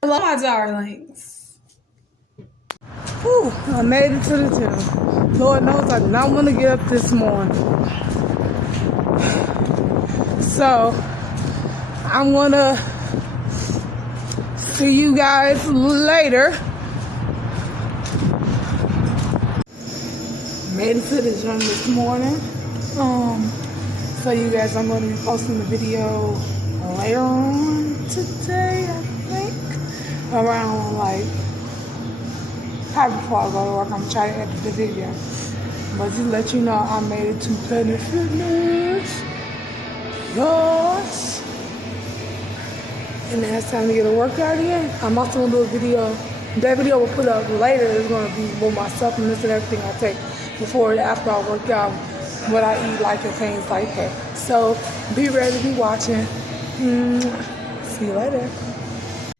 Hello, my darlings. Whew, I made it to the gym. Lord knows I did not want to get up this morning. So, I'm going to see you guys later. Made it to the gym this morning. So you guys, I'm going to be posting the video later on today, I think. Around probably before I go to work, I'm going to try to edit the video. But just let you know, I made it to Planet Fitness. Yes. And then it's time to get a workout in. I'm also going to do a video. That video we'll put up later. It's going to be with my supplements and everything I take before and after I work out, what I eat like and things like that. So be ready to be watching. See you later.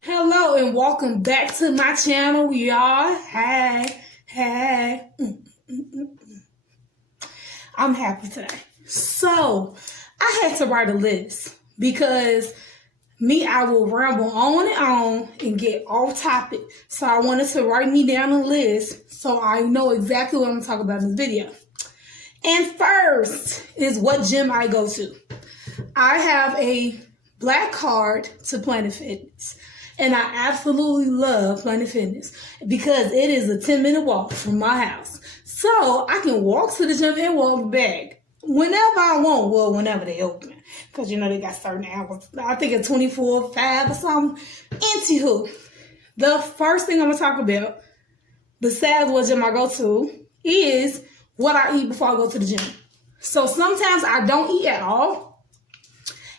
Hello and welcome back to my channel, y'all. Hey. I'm happy today. So I had to write a list because I will ramble on and on and get off topic. So I wanted to write me down a list so I know exactly what I'm going to talk about in this video. And first is what gym I go to. I have a black card to Planet Fitness. And I absolutely love Planet Fitness because it is a 10-minute walk from my house. So I can walk to the gym and walk back whenever I want. Well, whenever they open. Because, they got certain hours. I think it's 24/5 or something. Anywho, the first thing I'm going to talk about, besides what gym I go to, is what I eat before I go to the gym. So sometimes I don't eat at all.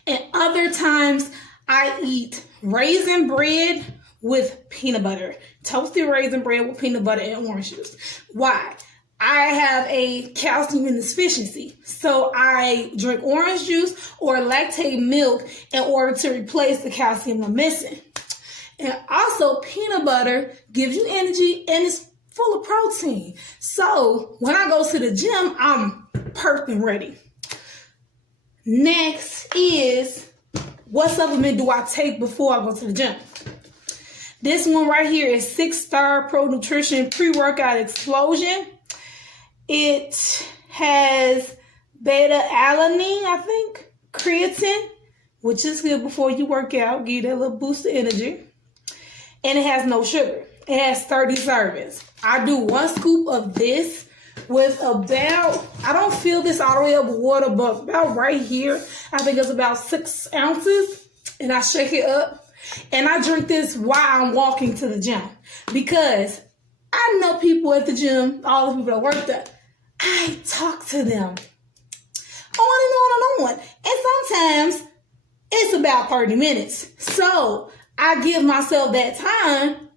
And other times I eat raisin bread with peanut butter. Toasted raisin bread with peanut butter and orange juice. Why? I have a calcium insufficiency. So I drink orange juice or lactate milk in order to replace the calcium I'm missing. And also peanut butter gives you energy and it's full of protein. So when I go to the gym, I'm perfect and ready. Next is, what supplement do I take before I go to the gym? This one right here is 6-Star Pro Nutrition Pre-Workout Explosion. It has beta-alanine, I think, creatine, which is good before you work out, give you that little boost of energy. And it has no sugar. It has 30 servings. I do 1 scoop of this with about, I don't fill this all the way up with water, but about right here, I think it's about 6 ounces. And I shake it up. And I drink this while I'm walking to the gym. Because I know people at the gym, all the people that work there, I talk to them on and on and on. And sometimes it's about 30 minutes. So I give myself that time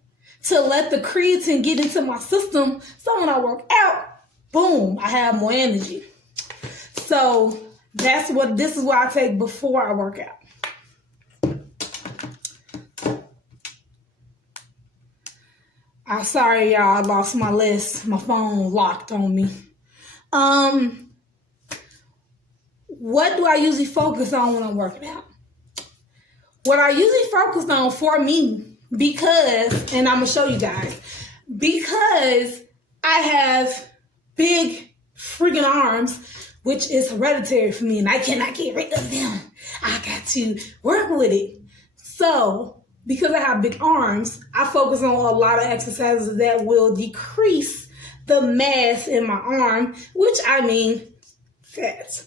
to let the creatine get into my system. So when I work out, boom, I have more energy. So this is what I take before I work out. I'm sorry, y'all, I lost my list. My phone locked on me. What do I usually focus on when I'm working out? What I usually focus on for me, because, and I'm going to show you guys, because I have big freaking arms, which is hereditary for me, and I cannot get rid of them. I got to work with it. So, because I have big arms, I focus on a lot of exercises that will decrease the mass in my arm, which I mean fat.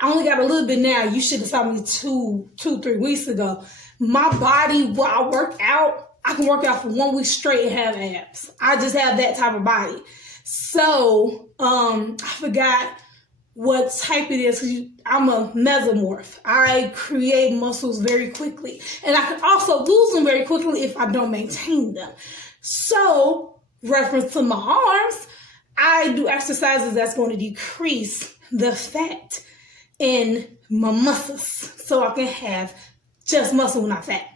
I only got a little bit now. You should have saw me 3 weeks ago. My body, while I work out, I can work out for 1 week straight and have abs. I just have that type of body. So, I forgot what type it is, because I'm a mesomorph. I create muscles very quickly. And I can also lose them very quickly if I don't maintain them. So, reference to my arms, I do exercises that's going to decrease the fat in my muscles so I can have just muscle, not fat.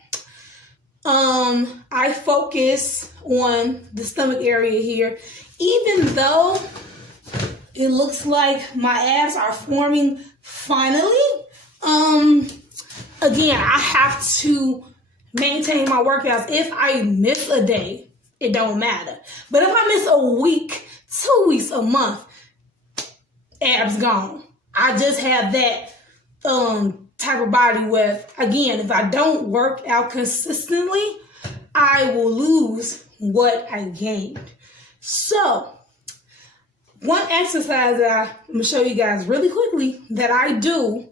I focus on the stomach area here, even though it looks like my abs are forming finally. Again, I have to maintain my workouts. If I miss a day, it don't matter. But if I miss a week, 2 weeks, a month, abs gone. I just have that type of body where, again, if I don't work out consistently, I will lose what I gained. So, one exercise that I'm going to show you guys really quickly that I do,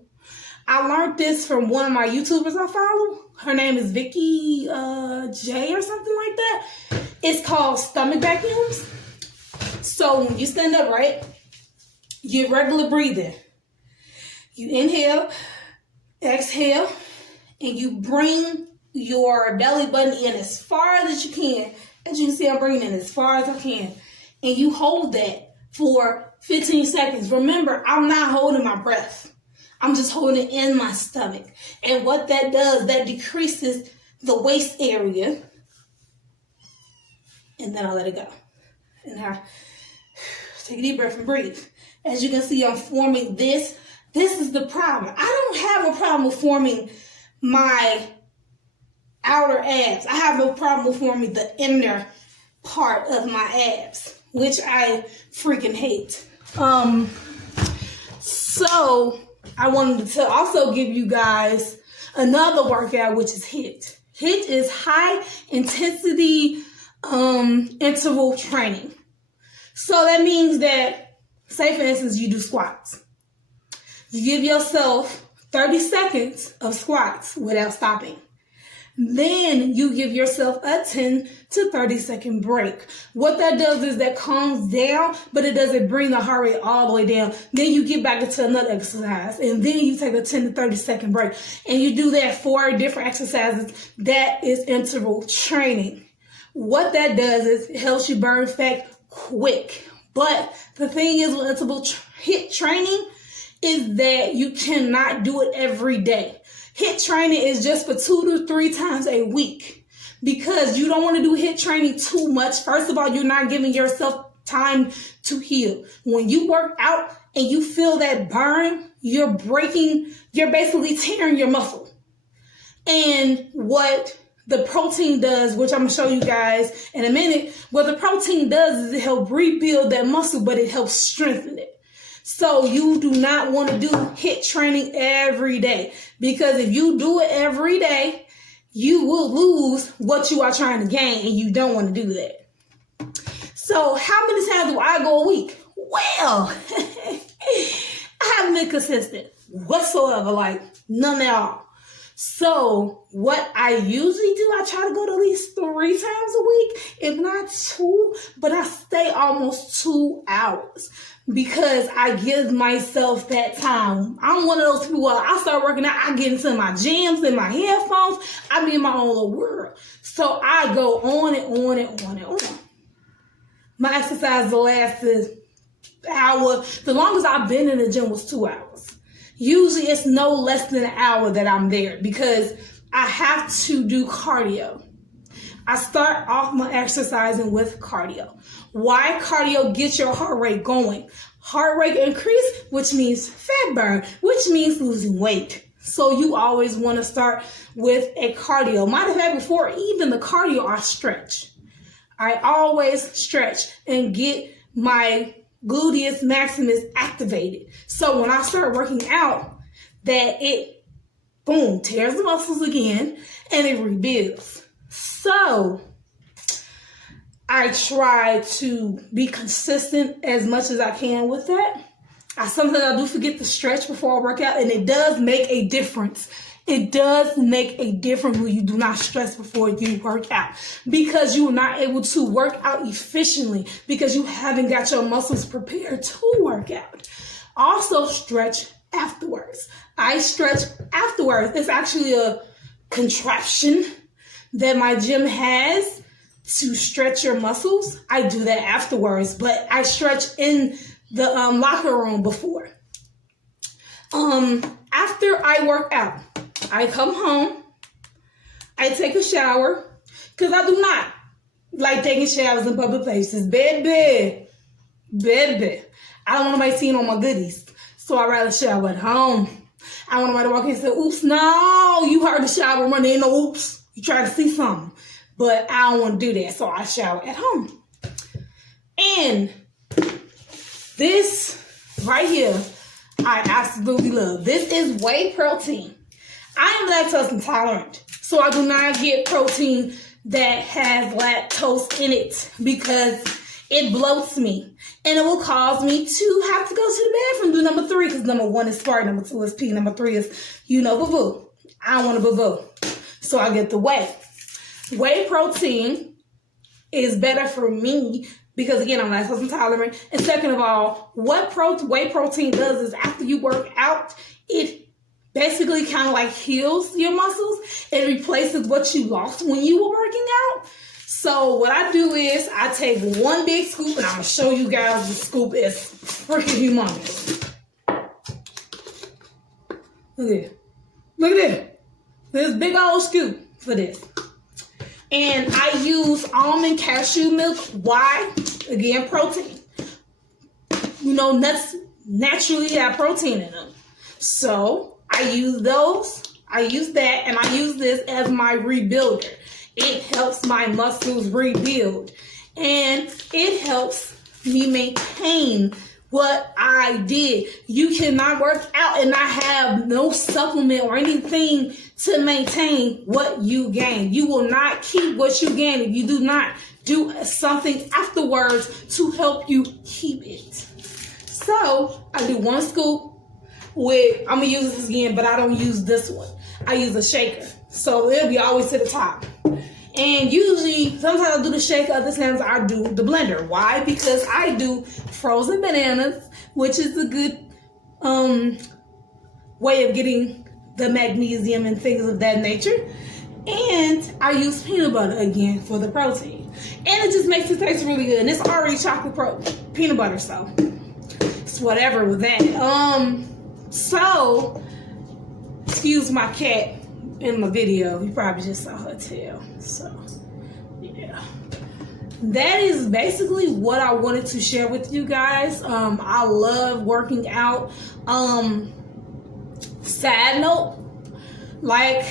I learned this from one of my YouTubers I follow. Her name is Vicky J or something like that. It's called stomach vacuums. So when you stand up, right, you get regular breathing. You inhale, exhale, and you bring your belly button in as far as you can. As you can see, I'm bringing it in as far as I can. And you hold that for 15 seconds. Remember, I'm not holding my breath. I'm just holding it in my stomach. And what that does, that decreases the waist area. And then I let it go. And I take a deep breath and breathe. As you can see, I'm forming this. This is the problem. I don't have a problem with forming my outer abs. I have no problem with forming the inner part of my abs, which I freaking hate. So I wanted to also give you guys another workout, which is HIIT. HIIT is high intensity interval training. So that means that, say for instance, you do squats. You give yourself 30 seconds of squats without stopping. Then you give yourself a 10 to 30 second break. What that does is that calms down, but it doesn't bring the heart rate all the way down. Then you get back into another exercise, and then you take a 10 to 30 second break. And you do that 4 different exercises. That is interval training. What that does is it helps you burn fat quick. But the thing is with interval HIIT training is that you cannot do it every day. HIIT training is just for 2 to 3 times a week because you don't want to do HIIT training too much. First of all, you're not giving yourself time to heal. When you work out and you feel that burn, you're basically tearing your muscle. And what the protein does, which I'm going to show you guys in a minute, what the protein does is it helps rebuild that muscle, but it helps strengthen it. So you do not want to do HIIT training every day, because if you do it every day, you will lose what you are trying to gain, and you don't want to do that. So how many times do I go a week? Well, I haven't been consistent whatsoever, like none at all. So what I usually do, I try to go to at least 3 times a week, if not 2, but I stay almost 2 hours because I give myself that time. I'm one of those people where I start working out, I get into my gyms and my headphones, I be in my own little world. So I go on and on and on and on. My exercise lasts an hour. The longest I've been in the gym was 2 hours. Usually it's no less than an hour that I'm there because I have to do cardio. I start off my exercising with cardio. Why? Cardio gets your heart rate going. Heart rate increase, which means fat burn, which means losing weight. So you always want to start with a cardio. Matter of fact, before even the cardio, I stretch. I always stretch and get my gluteus maximus activated. So when I start working out, that it, boom, tears the muscles again and it rebuilds. So I try to be consistent as much as I can with that. Sometimes I do forget to stretch before I work out, and it does make a difference. It does make a difference when you do not stretch before you work out, because you are not able to work out efficiently because you haven't got your muscles prepared to work out. Also stretch afterwards. I stretch afterwards. It's actually a contraption that my gym has to stretch your muscles. I do that afterwards, but I stretch in the locker room before. After I work out, I come home, I take a shower, because I do not like taking showers in public places. Baby. I don't want nobody seeing all my goodies, so I'd rather shower at home. I don't want nobody to walk in and say, oops, no, you heard the shower running, ain't no oops. You try to see something, but I don't want to do that, so I shower at home. And this right here, I absolutely love. This is whey protein. I am lactose intolerant, so I do not get protein that has lactose in it because it bloats me. And it will cause me to have to go to the bathroom, do number 3, because number 1 is fart, number 2 is pee, number 3 is, boo-boo. I don't want to boo-boo. So I get the whey. Whey protein is better for me because, again, I'm lactose intolerant. And second of all, what whey protein does is after you work out, it basically kind of like heals your muscles. It replaces what you lost when you were working out. So what I do is I take 1 big scoop, and I'm going to show you guys the scoop is freaking humongous. Look at it. Look at it. This big old scoop for this. And I use almond cashew milk. Why? Again, protein. Nuts naturally have protein in them. So I use those. I use that, and I use this as my rebuilder. It helps my muscles rebuild, and it helps me maintain what I did. You cannot work out and not have no supplement or anything to maintain what you gain. You will not keep what you gain if you do not do something afterwards to help you keep it. So I do 1 scoop with, I'm gonna use this again, but I don't use this one. I use a shaker. So it'll be always to the top. And usually, sometimes I do the shaker, other times I do the blender. Why? Because I do frozen bananas, which is a good way of getting the magnesium and things of that nature. And I use peanut butter again for the protein. And it just makes it taste really good. And it's already chocolate peanut butter, so it's whatever with that. So, excuse my cat in my video. You probably just saw her tail. So, yeah. That is basically what I wanted to share with you guys. I love working out. Side note, like,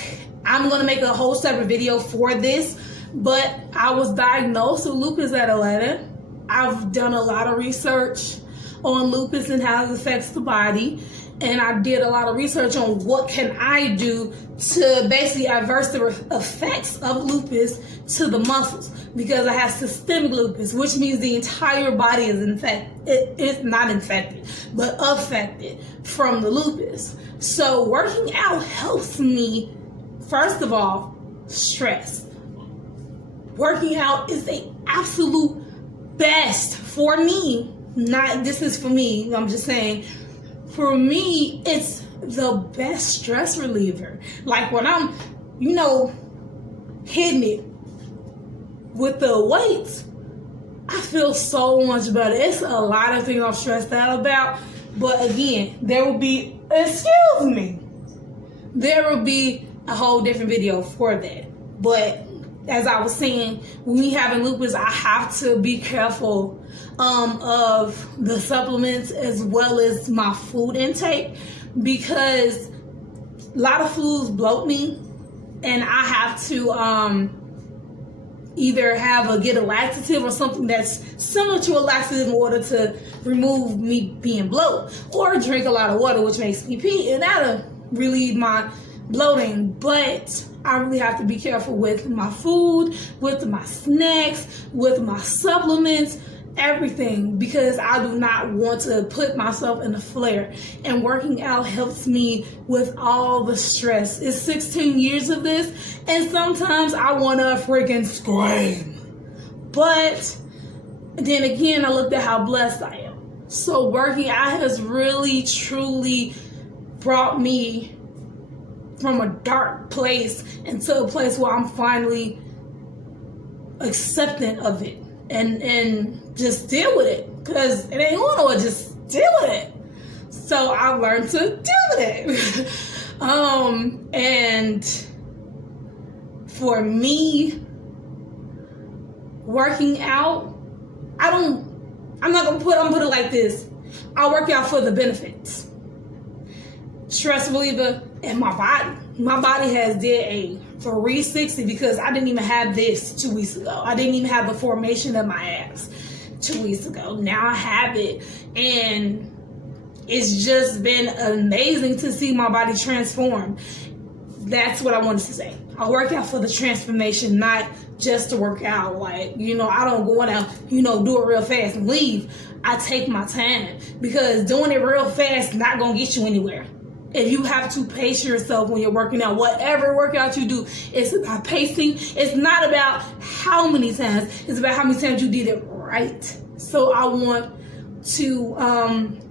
I'm going to make a whole separate video for this, but I was diagnosed with lupus at 11. I've done a lot of research on lupus and how it affects the body. And I did a lot of research on what can I do to basically adverse the effects of lupus to the muscles, because I have systemic lupus, which means the entire body is infected. It's not infected, but affected from the lupus. So working out helps me, first of all, stress. Working out is the absolute best for me. This is for me, I'm just saying. For me, it's the best stress reliever. Like when I'm, hitting it with the weights, I feel so much better. It's a lot of things I'm stressed out about. But again, there will be a whole different video for that. But as I was saying, when we having lupus, I have to be careful of the supplements as well as my food intake, because a lot of foods bloat me, and I have to either get a laxative or something that's similar to a laxative in order to remove me being bloated, or drink a lot of water, which makes me pee, and that'll relieve my bloating. But I really have to be careful with my food, with my snacks, with my supplements, everything, because I do not want to put myself in a flare. And working out helps me with all the stress. It's 16 years of this, and sometimes I want to freaking scream. But then again, I looked at how blessed I am. So working out has really, truly brought me from a dark place into a place where I'm finally accepting of it and just deal with it, because it ain't going nowhere. Just deal with it. So I learned to deal with it. And for me, working out, I'm gonna put it like this. I work out for the benefits. Stress reliever, and my body has did a 360 because I didn't even have this 2 weeks ago. I didn't even have the formation of my abs 2 weeks ago. Now I have it, and it's just been amazing to see my body transform. That's what I wanted to say. I work out for the transformation, not just to work out. Like, you know, I don't go out, you know, do it real fast and leave. I take my time, because doing it real fast is not going to get you anywhere. If you have to pace yourself when you're working out, whatever workout you do, it's about pacing. It's not about how many times. It's about how many times you did it right. So I want to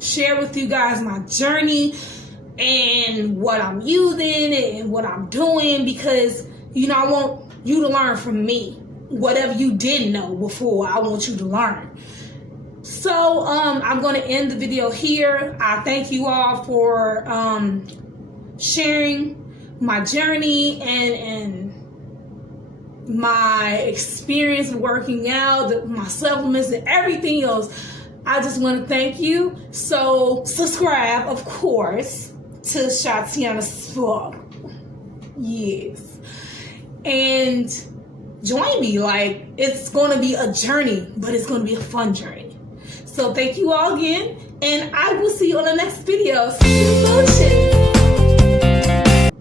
share with you guys my journey and what I'm using and what I'm doing, because, you know, I want you to learn from me. Whatever you didn't know before, I want you to learn. So I'm going to end the video here. I thank you all for sharing my journey and my experience working out, my supplements and everything else. I just want to thank you. So subscribe, of course, to Shatiana Sport. Yes. And join me. Like, it's going to be a journey, but it's going to be a fun journey. So thank you all again, and I will see you on the next video. See you, bullshit.